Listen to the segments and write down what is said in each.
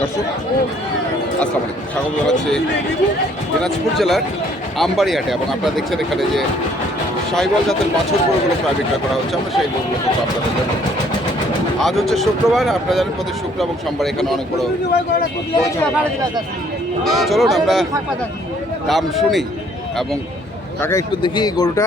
দর্শক, আসসালামু আলাইকুম। স্বাগত জানাচ্ছি দিনাজপুর জেলার আমবাড়িহাটে এবং আপনারা দেখছেন এখানে যে সাইবল জাতের বাছর গরুগুলো প্রায় বিক্রয় করা হচ্ছে। আমরা সেই গরুগুলো কিন্তু আপনাদের জন্য। আজ হচ্ছে শুক্রবার, আপনারা জানেন প্রতি শুক্র এবং সোমবার এখানে অনেক বড় চলুন, আমরা দাম শুনি এবং কাকা একটু দেখি গরুটা।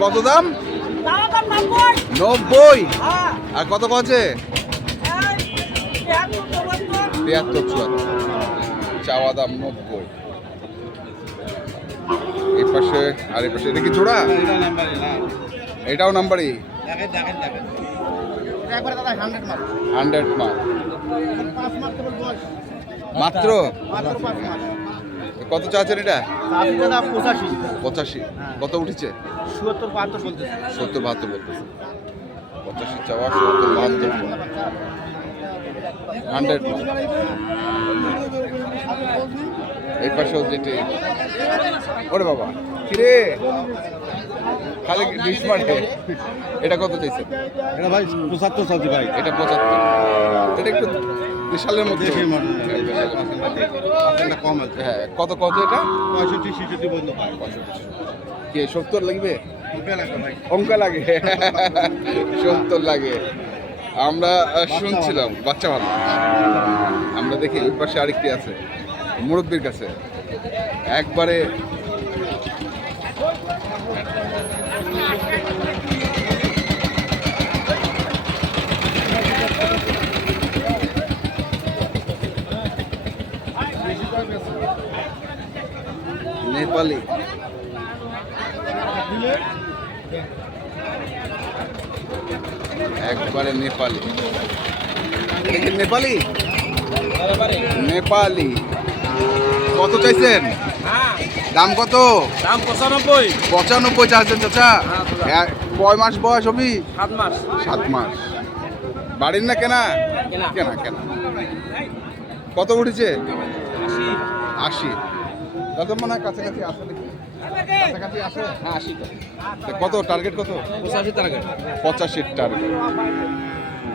কত দাম? নব্বই। আর কত কছে তিয়াত্তর চুয়াত্তর। চাওয়া দাম নব্বই। এই পাশে, আর এই পাশে, এটা কি জোড়া? এটাও নাম্বারই? হান্ড্রেড মাল। মাত্র? কত চাচ্ছেন এটা? পঁচাশি। কত উঠেছে? সত্তর বাহাত্তর বলতেছে। সত্তর বাহাত্তর বলতেছে। পঁচাশি চাওয়া সত্তর বাহাত্তর। হান্ড্রেড এই পাশেও যেটি। ওরে বাবা। কিরে? খালি ডিশ মারে এটা কত চাইছে এটা ভাই পঁচাত্তর ভাই। এটা পঁচাত্তর। এটা একটু বিশালের মধ্যে। কম আছে। হ্যাঁ কত কত এটা? পঁয়ষট্টি ছেষট্টি কি সত্তর লাগবে? অঙ্ক লাগে। সত্তর লাগে। আমরা শুনছিলাম বাচ্চা ভালো। আমরা দেখি ওই পাশে আরেকটি আছে মুরব্বীর কাছে। একবারে নেপালি একবারে নেপালি। নেপালি? নেপালি। কত চাইছেন? দাম কত? দাম পঁচানব্বই পঁচানব্বই চাইছেন চাচা। হ্যাঁ, কয় মাস বয়স হবি সাত মাস সাত মাস। বাড়ির না কেনা? কেনা। কেনা কেনা। কত উঠেছে? আশি। মনে হয় কাছাকাছি আসে নাকি? কাছাকাছি আসে হ্যাঁ আশি কত? টার্গেট কত? পঁচাশি টার্গেট পঁচাশির টার্গেট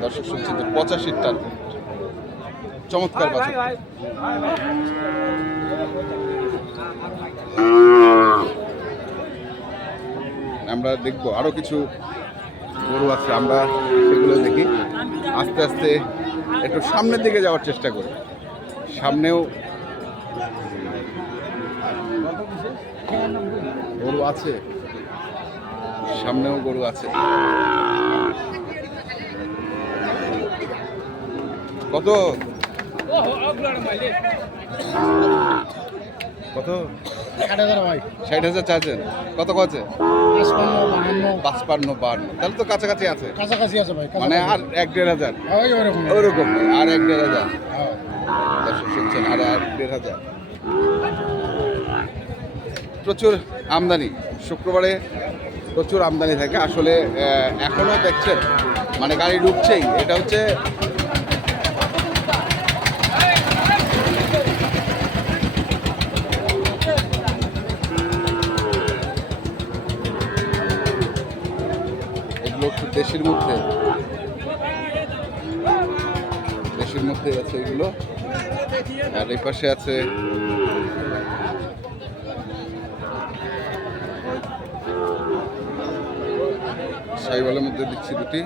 দর্শক শুনছেন যে পঁচাশির টার্গেট চমৎকার আমরা দেখব আরও কিছু গরু আছে আমরা সেগুলো দেখি। আস্তে আস্তে একটু সামনের দিকে যাওয়ার চেষ্টা করি। সামনেও গরু আছে। সামনেও গরু আছে। কত? কত? ষাট হাজার চাইছেন কত কছে পাঁচপান্ন বান্ন তাহলে তো কাছাকাছি আছে। কাছাকাছি আছে ভাই মানে আর এক দেড় হাজার। ওরকম আর এক দেড় হাজার। শুনছেন আর এক দেড় হাজার। প্রচুর আমদানি শুক্রবারে প্রচুর আমদানি থাকে। আসলে আহ, এখনও দেখছেন মানে গাড়ি ঢুকছেই। এটা হচ্ছে দেশের মধ্যে। দেশের মধ্যে আছে এগুলো। আর এই পাশে আছে সাইওয়ালের মধ্যে দিচ্ছি দুটি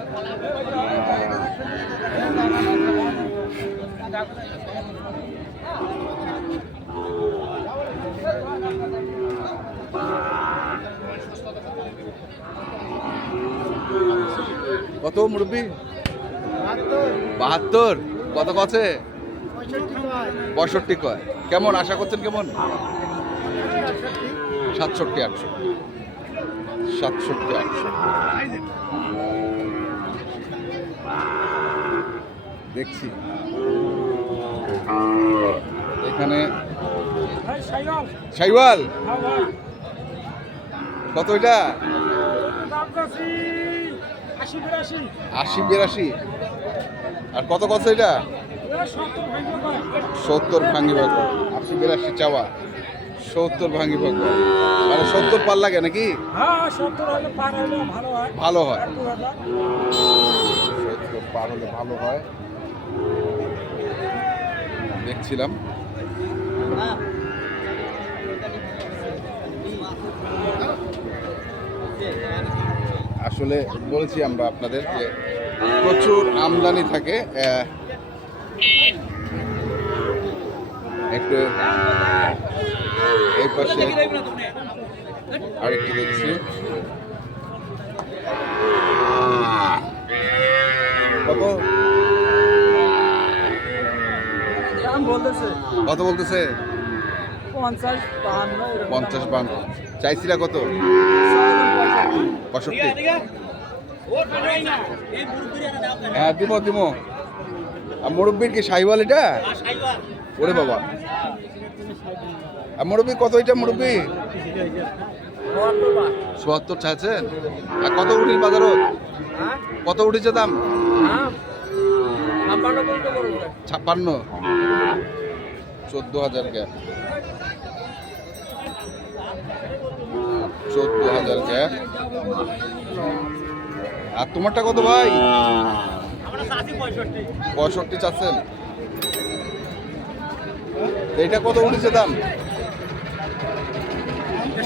কত মুরব্বী? বাহাত্তর। কত কছে? পঁয়ষট্টি কয়। কেমন? আশা করছেন কেমন? সাতষট্টি, আটষট্টি। সাতষট্টি আটষট্টি। দেখছি। এখানে সাইওয়াল। কত এটা? আশি বিরাশি। আর কত কত এটা? সত্তর ভাঙ্গি ভাগ আশি বিরাশি চাওয়া। সত্তর ভাঙ্গি ভাগ মানে সত্তর পার লাগে নাকি? হ্যাঁ ভালো হয়। সত্তর পার হলে ভালো হয়। দেখছিলাম। আসলে বলেছি আমরা আপনাদের যে প্রচুর আমদানি থাকে একটু এই পাশে আরেকটু দেখছি। কত? বলতেছে। পঞ্চাশ বান চাইছিলা কত। পঁয়ষট্টি। হ্যাঁ দিব দিব আর মুরব্বীর কি সাহিওয়াল এটা? ওরে বাবা। মুরব্বী কত এটা মুরব্বী? চুয়াত্তর চাইছেন? আর কত উঠিল বাজারত? কত উঠেছে দাম? ছাপ্পান্ন চোদ্দ হাজার গ্যাপ চোদ্দ হাজার গ্যাপ আর তোমারটা কত ভাই? পঁয়ষট্টি চাচ্ছেন। এইটা কত উঠেছে দাম?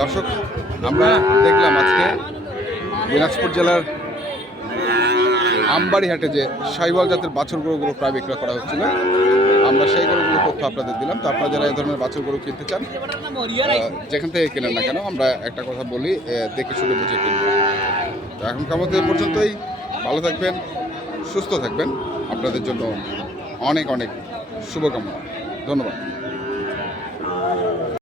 দর্শক, আমরা দেখলাম আজকে দিনাজপুর জেলার আমবাড়ি হাটে যে সাইওয়াল জাতের বাছুর গরুগুলো প্রায় বিক্রয় করা হচ্ছিল, আমরা সেই গরুগুলো তথ্য আপনাদের দিলাম। তো আপনারা যারা এই ধরনের বাছুর গরু কিনতে চান যেখান থেকে কেনেন না কেন, আমরা একটা কথা বলি দেখে শুনে বুঝে কিনবেন তো এখনকার মতো পর্যন্তই, ভালো থাকবেন, সুস্থ থাকবেন। আপনাদের জন্য অনেক অনেক শুভকামনা। ধন্যবাদ।